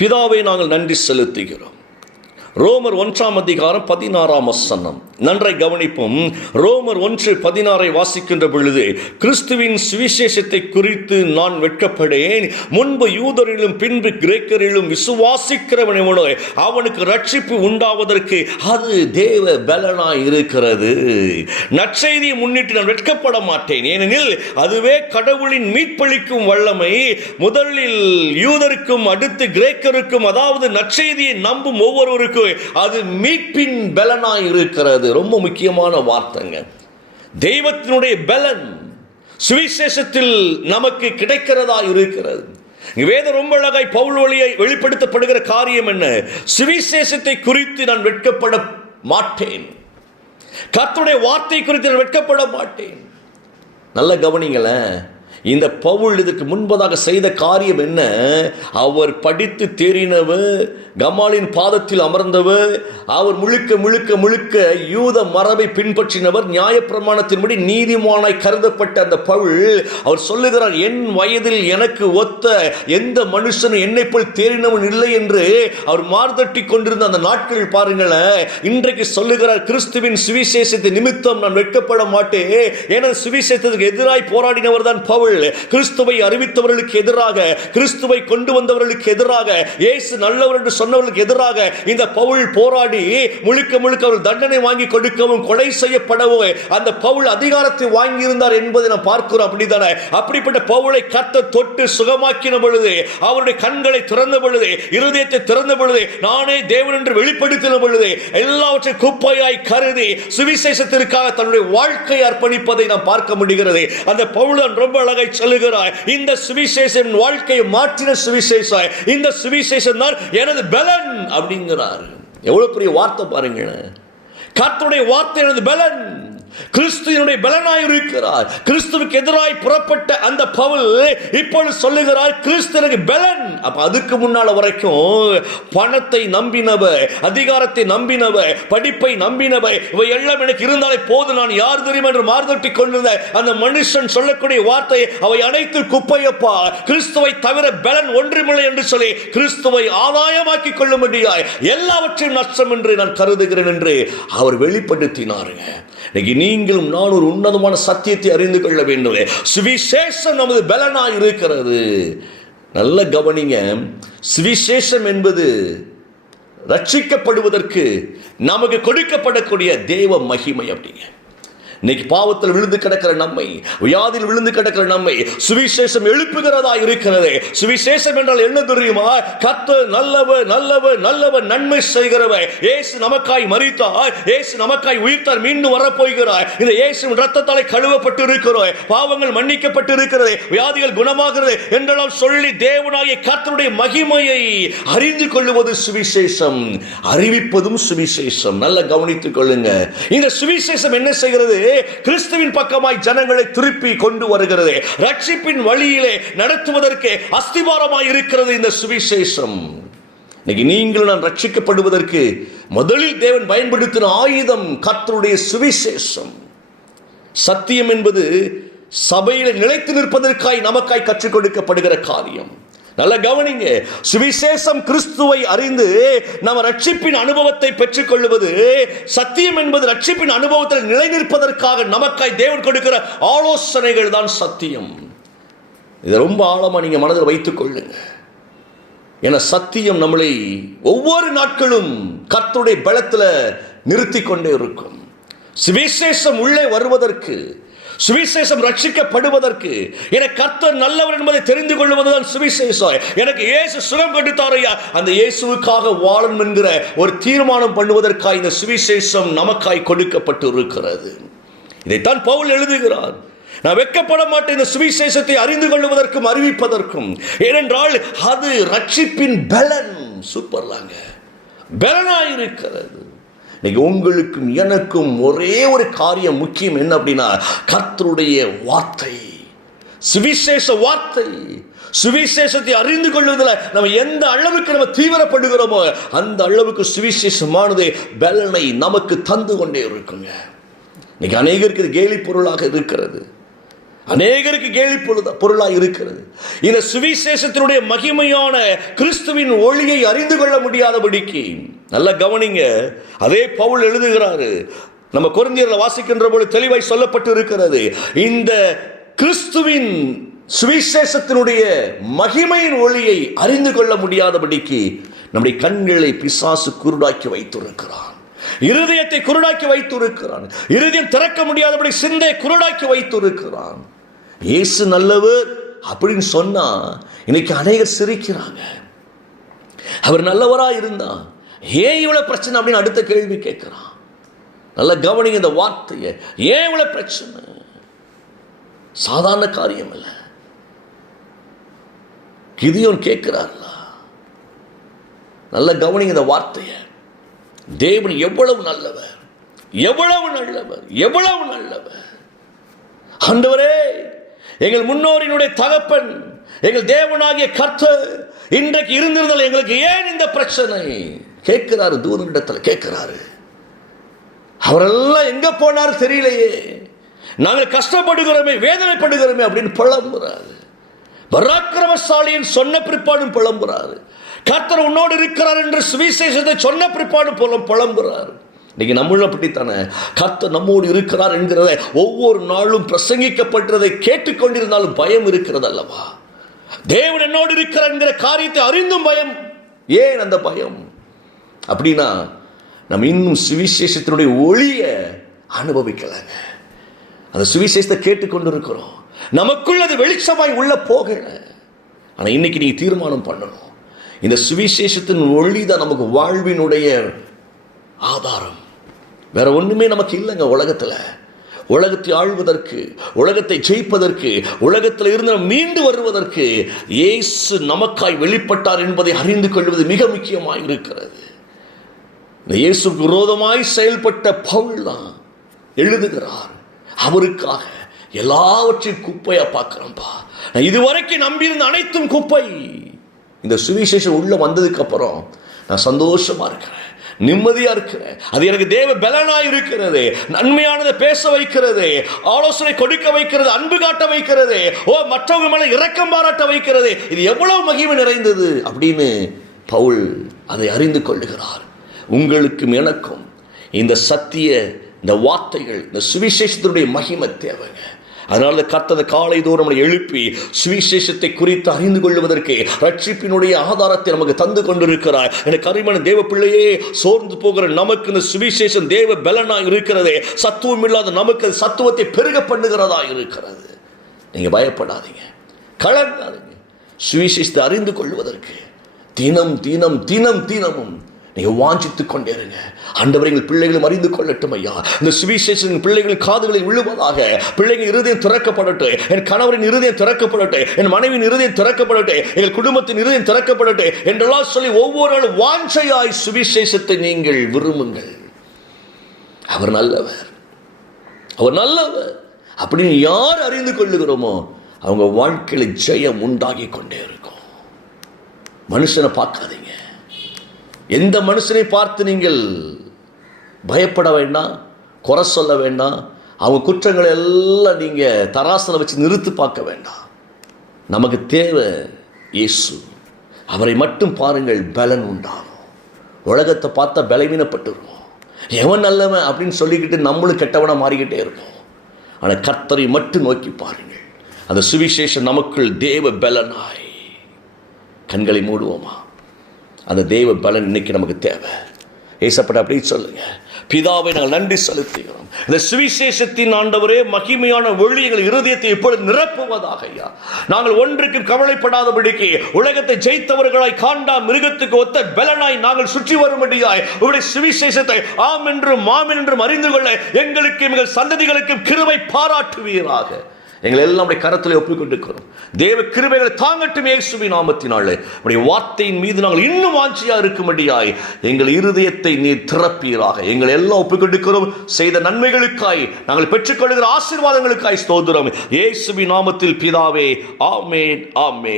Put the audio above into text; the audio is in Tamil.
பிதாவை நாங்கள் நன்றி செலுத்துகிறோம். ரோமர் 1:16 நன்றை கவனிப்போம். ரோமர் 1:16 வாசிக்கின்ற பொழுது, கிறிஸ்துவின் சுவிசேஷத்தை குறித்து நான் வெட்கப்படேன். முன்பு யூதரிலும் பின்பு கிரேக்கரிலும் விசுவாசிக்கிறவனோ அவனுக்கு ரட்சிப்பு உண்டாவதற்கு அது தேவ பலனாய் இருக்கிறது. நற்செய்தியை முன்னிட்டு நான் வெட்கப்பட மாட்டேன், ஏனெனில் அதுவே கடவுளின் மீட்பளிக்கும் வல்லமை. முதலில் யூதருக்கும் அடுத்து கிரேக்கருக்கும், அதாவது நற்செய்தியை நம்பும் ஒவ்வொருவருக்கும் அது மீட்பின் பலனாய் இருக்கிறது. ரொம்ப முக்கியமான வார்த்தைங்க. தெய்வத்தினுடைய பலன் சுவிசேஷத்தில் நமக்கு கிடைக்கிறதா இருக்கிறது. வேதம் ரொம்ப அழகாய் பவுல் வழியை வெளிப்படுத்தப்படுகிற காரியம் என்ன? சுவிசேஷத்தை குறித்து நான் வெட்கப்பட மாட்டேன், கர்த்தருடைய வார்த்தை குறித்து நான் வெட்கப்பட மாட்டேன். நல்ல கவனிங்களேன். இந்த பவுல் இதற்கு முன்பதாக செய்த காரியம் என்ன? அவர் படித்து தேறினவர், கமாலின் பாதத்தில் அமர்ந்தவர், அவர் முழுக்க முழுக்க முழுக்க யூத மரபை பின்பற்றினவர், நியாயப்பிரமாணத்தின்படி நீதிமானாய் கருதப்பட்ட அந்த பவுல் அவர் சொல்லுகிறார், என் வயதில் எனக்கு ஒத்த எந்த மனுஷனும் என்னை போல் தேறினவன் இல்லை என்று அவர் மார்தட்டி கொண்டிருந்த அந்த நாட்கள் பாருங்களேன். இன்றைக்கு சொல்லுகிறார், கிறிஸ்துவின் சுவிசேஷத்தை நிமித்தம் நான் வெட்கப்பட மாட்டேன். ஏன்னா சுவிசேஷத்துக்கு எதிராய் போராடினவர் தான் பவுல். கிறிஸ்துவை அறிவித்தவர்களுக்கு எதிராக, கிறிஸ்துவை கொண்டு வந்தவர்களுக்கு எதிராக, இயேசு நல்லவர் என்று சொன்னவர்களுக்கு எதிராக இந்த பவுல் போராடி முழுக்க முழுக்க அவர் தண்டனை வாங்கி கொடுக்கவும் கொலை செய்யப்படவும் அந்த பவுல் அதிகாரத்தை வாங்கி இருந்தார் என்பதை நாம் பார்க்கிறோம். அப்படித்தானே? அப்படிப்பட்ட பவுலை கர்த்தர் தொட்டு சுகமாக்கின பொழுது, அவருடைய கண்களை திறந்த பொழுது, இருதயத்தை திறந்த பொழுது, நானே தேவன் என்று வெளிப்படுத்தின பொழுது, எல்லாவற்றையும் குப்பையாய் கருதி சுவிசேஷத்திற்காக தன்னுடைய வாழ்க்கையை அர்ப்பணிப்பதை நாம் பார்க்க முடிகிறது. அந்த பவுல் ரொம்ப அழகாய் சொல்லுகிறார், இந்த சுவிசேஷம் வாழ்க்கையை மாற்றின சுவிசேஷம், இந்த சுவிசேஷம் தான் எனது பலன் அப்படிங்கிறார். எவ்வளவு பெரிய வார்த்தை பாருங்க. கர்த்தருடைய வார்த்தை எனது பலன், கிறிஸ்துவினுடைய பலனாய் இருக்கிறார். கிறிஸ்துவுக்கு எதிராய் புறப்பட்ட அந்த பவுல் இப்பொழுது சொல்லுகிறார், கிறிஸ்து எனக்கு பலன். அப்ப அதுக்கு முன்னால வரைக்கும் பணத்தை நம்பினவர், அதிகாரத்தை நம்பினவர், படிப்பை நம்பினவர், இவை எல்லாம் எனக்கு இருந்தாலே போது, நான் யார் தெரியும் என்று மார்தட்டி கொண்டிருந்த அந்த மனுஷன் சொல்லக்கூடிய வார்த்தை, அவை அனைத்து குப்பையப்பா, கிறிஸ்துவை தவிர பலன் ஒன்றுமில்லை என்று சொல்லி கிறிஸ்துவை ஆதாயமாக்கி கொள்ள முடியாது, எல்லாவற்றையும் நஷ்டம் என்று நான் கருதுகிறேன் என்று அவர் வெளிப்படுத்தினாருங்க. நீங்களும் நான் ஒரு உன்னதமான சத்தியத்தை அறிந்து கொள்ள வேண்டும். சுவிசேஷம் நமது பலனாய் இருக்கிறது. நல்ல கவனிங்க. சுவிசேஷம் என்பது ரட்சிக்கப்படுவதற்கு நமக்கு கொடுக்கப்படக்கூடிய தேவ மகிமை. அப்படிங்க இன்னைக்கு பாவத்தில் விழுந்து கிடக்கிற நம்மை, வியாதியில் விழுந்து கிடக்கிற நம்மை சுவிசேஷம் எழுப்புகிறதா இருக்கிறது. சுவிசேஷம் என்றால் என்ன தெரியுமா? கர்த்தர் நல்லவர், நல்லவர், நல்லவர், நன்மை செய்கிறவர். இயேசு நமக்காய் மரித்தார், இயேசு நமக்காய் உயிர்த்தார், மீண்டும் வரப்போகிறார். இந்த இயேசுவின் இரத்தத்தாலே கழுவப்பட்டு இருக்கிறோம், பாவங்கள் மன்னிக்கப்பட்டு இருக்கிறது, வியாதிகள் குணமாகிறது என்றெல்லாம் சொல்லி தேவனாகிய கர்த்தருடைய மகிமையை அறிந்து கொள்வது சுவிசேஷம், அறிவிப்பதும் சுவிசேஷம். நல்ல கவனித்துக் கொள்ளுங்க. இந்த சுவிசேஷம் என்ன செய்கிறது? கிறிஸ்துவின் பக்கமாய் ஜனங்களை திருப்பி கொண்டு வருகிறது. ரட்சிப்பின் வழியிலே நடத்துவதற்கு அஸ்திவாரமாய் இருக்கிறது இந்த சுவிசேஷம். இன்னைக்கு நீங்கள் நான் ரட்சிக்கப்படுவதற்கு முதலில் தேவன் பயன்படுத்தின ஆயுதம் கர்த்தருடைய சுவிசேஷம். சத்தியம் என்பது சபையில நிலைத்து நிற்பதற்காய் நமக்காய் கற்றுக் கொடுக்கப்படுகிற காரியம். நல்ல கவனிங்க. சுவிசேஷம் கிறிஸ்துவை அறிந்து நாம் ரட்சிப்பின் அனுபவத்தை பெற்றுக் கொள்வது, சத்தியம் என்பது ரட்சிப்பின் அனுபவத்தில் நிலை நிற்பதற்காக நமக்காய் தேவன் கொடுக்கிற ஆலோசனைகள் தான் சத்தியம். இதை ரொம்ப ஆழமா நீங்க மனதில் வைத்துக் கொள்ளுங்க. என சத்தியம் நம்மளை ஒவ்வொரு நாட்களும் கர்த்தருடைய பலத்தில் நிறுத்தி கொண்டே இருக்கும். சுவிசேஷம் உள்ளே வருவதற்கு, சுவிசேஷம் ரட்சிக்கப்படுவதற்கு, எனக்கு கர்த்தர் நல்லவர் என்பதை தெரிந்து கொள்வதுதான் சுவிசேஷம். எனக்கு இயேசு சுகம் கொடுத்தாரையா, அந்த இயேசுவுக்காக வாழணும் என்கிற ஒரு தீர்மானம் பண்ணுவதற்காக இந்த சுவிசேஷம் நமக்காய் கொடுக்கப்பட்டு இருக்கிறது. இதைத்தான் பவுல் எழுதுகிறார். நான் வெட்கப்பட மாட்டேன் இந்த சுவிசேஷத்தை அறிந்து கொள்வதற்கும் அறிவிப்பதற்கும். ஏனென்றால் அது ரட்சிப்பின் பலன். சூப்பர்லாங்க, பலனாயிருக்கிறது. இன்னைக்கு உங்களுக்கும் எனக்கும் ஒரே ஒரு காரியம் முக்கியம். என்ன அப்படின்னா, கர்த்தருடைய வார்த்தை, சுவிசேஷ வார்த்தை. சுவிசேஷத்தை அறிந்து கொள்வதில் நம்ம எந்த அளவுக்கு நம்ம தீவிரப்படுகிறோமோ அந்த அளவுக்கு சுவிசேஷமானது பலனை நமக்கு தந்து கொண்டே இருக்குங்க. இன்னைக்கு அநேகருக்கு கேலி பொருளாக இருக்கிறது. அநேகருக்கு கேள்வி பொருளாய் இருக்கிறது. இந்த சுவிசேஷத்தினுடைய மகிமையான கிறிஸ்துவின் ஒளியை அறிந்து கொள்ள முடியாதபடிக்கு, நல்ல கவனிங்க, அதே பவுல் எழுதுகிறாரு, நம்ம கொரிந்தியர்ல வாசிக்கின்ற போது தெளிவாய் சொல்லப்பட்டு இருக்கிறது, இந்த கிறிஸ்துவின் சுவிசேஷத்தினுடைய மகிமையின் ஒளியை அறிந்து கொள்ள முடியாதபடிக்கு நம்முடைய கண்களை பிசாசு குருடாக்கி வைத்திருக்கிறான், இருதயத்தை குருடாக்கி வைத்திருக்கிறான், இருதயம் திறக்க முடியாதபடி சிந்தை குருடாக்கி வைத்திருக்கிறான். இயேசு நல்லவர் அப்படின்னு சொன்னா இன்னைக்கு அநேகர் சிரிக்கிறாங்க. அவர் நல்லவரா இருந்தா ஏன் இவ்வளவு பிரச்சனை அப்படின்னு அடுத்த கேள்வி கேட்கிறான். நல்ல கவனிங்க இந்த வார்த்தையை, ஏன் இவ்வளவு பிரச்சனை? சாதாரண காரியம் இல்லை. கிதியோன் கேட்கிறார்களா? நல்ல கவனிங்க இந்த வார்த்தையை. தேவன் எவ்வளவு நல்லவர், எவ்வளவு நல்லவர், எவ்வளவு நல்லவர். ஆண்டவரே, எங்கள் முன்னோரினுடைய தகப்பன், எங்கள் தேவனாகிய கர்த்தர் இன்றைக்கு இருந்திருந்தால் எங்களுக்கு ஏன் இந்த பிரச்சனை கேட்கிறாரு. தூதனிடத்தில் கேட்கிறாரு. அவரெல்லாம் எங்க போனார் தெரியலையே, நாங்கள் கஷ்டப்படுகிறோமே, வேதனைப்படுகிறோமே அப்படின்னு புலம்புறாரு. பராக்கிரமசாலியின் சொன்ன பிற்பாடும் புலம்புறாரு. கர்த்தர் உன்னோடு இருக்கிறார் என்று சுவிசேஷத்தை சொன்ன பிற்பாடும் புலம்புறாரு. இன்னைக்கு நம்மளும் அப்படித்தானே, கர்த்தர் நம்மோடு இருக்கிறார் என்கிறத ஒவ்வொரு நாளும் பிரசங்கிக்கப்படுறதை கேட்டுக்கொண்டிருந்தாலும் பயம் இருக்கிறது அல்லவா? தேவன் என்னோடு இருக்கிறார் என்கிற காரியத்தை அறிந்தும் பயம். ஏன் அந்த பயம் அப்படின்னா, நம்ம இன்னும் சுவிசேஷத்தினுடைய ஒளியை அனுபவிக்கலாங்க. அந்த சுவிசேஷத்தை கேட்டுக்கொண்டு இருக்கிறோம், நமக்குள்ள அது வெளிச்சமாய் உள்ள போகல. ஆனால் இன்னைக்கு நீங்க தீர்மானம் பண்ணணும், இந்த சுவிசேஷத்தின் ஒளி தான் நமக்கு வாழ்வினுடைய ஆதாரம். வேற ஒண்ணுமே நமக்கு இல்லைங்க உலகத்துல. உலகத்தை ஆழ்வதற்கு, உலகத்தை ஜெயிப்பதற்கு, உலகத்தில் இருந்து மீண்டு வருவதற்கு இயேசு நமக்காய் வெளிப்பட்டார் என்பதை அறிந்து கொள்வது மிக முக்கியமாக இருக்கிறது. இந்த இயேசுக்கு விரோதமாய் செயல்பட்ட பவுல் தான் எழுதுகிறார், அவருக்காக எல்லாவற்றையும் குப்பையா பார்க்கிறோம்பா, நான் இதுவரைக்கும் நம்பியிருந்த அனைத்தும் குப்பை. இந்த சுவிசேஷம் உள்ள வந்ததுக்கு அப்புறம் நான் சந்தோஷமா இருக்கிறேன், நிம்மதியா இருக்கிறேன். அது எனக்கு தேவ பலனாய் இருக்கிறது, நன்மையானதை பேச வைக்கிறது, ஆலோசனை கொடுக்க வைக்கிறது, அன்பு காட்ட வைக்கிறது, மற்றவங்க மேல இரக்கம் பாராட்ட வைக்கிறது. இது எவ்வளவு மகிமை நிறைந்தது அப்படின்னு பவுல் அதை அறிந்து கொள்ளுகிறார். உங்களுக்கும் எனக்கும் இந்த சத்திய, இந்த வார்த்தைகள், இந்த சுவிசேஷத்தினுடைய மகிமை தேவைங்க. அதனால கர்த்தர் காலை தோறும் நம்மை எழுப்பி சுவிசேஷத்தை குறித்து அறிந்து கொள்வதற்கு ரட்சிப்பினுடைய ஆதாரத்தை நமக்கு தந்து கொண்டிருக்கிறார். எனக்கு அருமையான தேவ பிள்ளையே, சோர்ந்து போகிற நமக்கு இந்த சுவிசேஷம் தேவ பலனாய் இருக்கிறது. சத்துவம் இல்லாத நமக்கு சத்துவத்தை பெருக பண்ணுகிறதா இருக்கிறது. நீங்க பயப்படாதீங்க, கலங்காதீங்க. சுவிசேஷத்தை அறிந்து கொள்வதற்கு தினம் தினம் தினம் தினமும் நீங்க வாஞ்சித்துக் கொண்டே இருங்க. ஆண்டவர் எங்கள் பிள்ளைகளும் அறிந்து கொள்ளட்டும் ஐயா, இந்த சுவிசேஷன் பிள்ளைகளின் காதுகளில் விழுவதாக. பிள்ளைகள் இருதயம் திறக்கப்படட்டும், என் கணவரின் இருதயம் திறக்கப்படட்டும், என் மனைவியின் இருதயம் திறக்கப்படட்டும், எங்கள் குடும்பத்தின் இருதயம் திறக்கப்படட்டும் என்றெல்லாம் சொல்லி ஒவ்வொரு நாளும் வாஞ்சையாய் சுவிசேஷத்தை நீங்கள் விரும்புங்கள். அவர் நல்லவர், அவர் நல்லவர் அப்படின்னு யார் அறிந்து கொள்ளுகிறோமோ அவங்க வாழ்க்கையில் ஜெயம் உண்டாகி கொண்டே இருக்கும். மனுஷனை பார்க்காதீங்க, எந்த மனுஷனை பார்த்து நீங்கள் பயப்பட வேண்டாம், குறை சொல்ல வேண்டாம், அவங்க குற்றங்களை எல்லாம் நீங்கள் தராசில் வச்சு நிறுத்தி பார்க்க வேண்டாம். நமக்கு தேவை இயேசு, அவரை மட்டும் பாருங்கள், பலன் உண்டாகும். உலகத்தை பார்த்தா பலவீனப்பட்டுருவோம், எவன் நல்லவன் அப்படின்னு சொல்லிக்கிட்டு நம்மளும் கெட்டவனாக மாறிக்கிட்டே இருப்போம். ஆனால் கர்த்தரை மட்டும் நோக்கி பாருங்கள், அந்த சுவிசேஷம் நமக்குள் தேவ பலனாய். கண்களை மூடுவோமா? அந்த தெய்வ பலன் இன்னைக்கு நமக்கு தேவை. ஏசப்பட்ட அப்படி சொல்லுங்க, பிதாவை நாங்கள் நன்றி செலுத்துகிறோம். இந்த சுவிசேஷத்தின் ஆண்டவரே மகிமையான ஒளி எங்கள் இருதயத்தை இப்பொழுது நிரப்புவதாக ஐயா. நாங்கள் ஒன்றுக்கு கவலைப்படாதபடிக்கு உலகத்தை ஜெயித்தவர்களாய் காண்டா மிருகத்துக்கு ஒத்த பலனாய் நாங்கள் சுற்றி வரும்படியாய் உங்களுடைய சுவிசேஷத்தை ஆம் என்றும் மாம் என்றும் அறிந்து கொள்ள எங்களுக்கும் எங்கள் சந்ததிகளுக்கும் கிருபை பாராட்டுவீராக. எங்களை எல்லாம் கரத்தில் ஒப்புக்கொண்டிருக்கிறோம். தேவ கிருபைகளை தாங்கட்டும் இயேசுவின் நாமத்தினாலே. உடைய வார்த்தையின் மீது நாங்கள் இன்னும் வாஞ்சியா இருக்கும்படியாய் எங்கள் இருதயத்தை நீர் திறப்பீராக. எங்களை எல்லாம் ஒப்புக்கொண்டிருக்கிறோம். செய்த நன்மைகளுக்காய், நாங்கள் பெற்றுக்கொள்கிற ஆசீர்வாதங்களுக்காய் ஸ்தோத்திரம். இயேசுவின் நாமத்தில் பிதாவே, ஆமென், ஆமென்.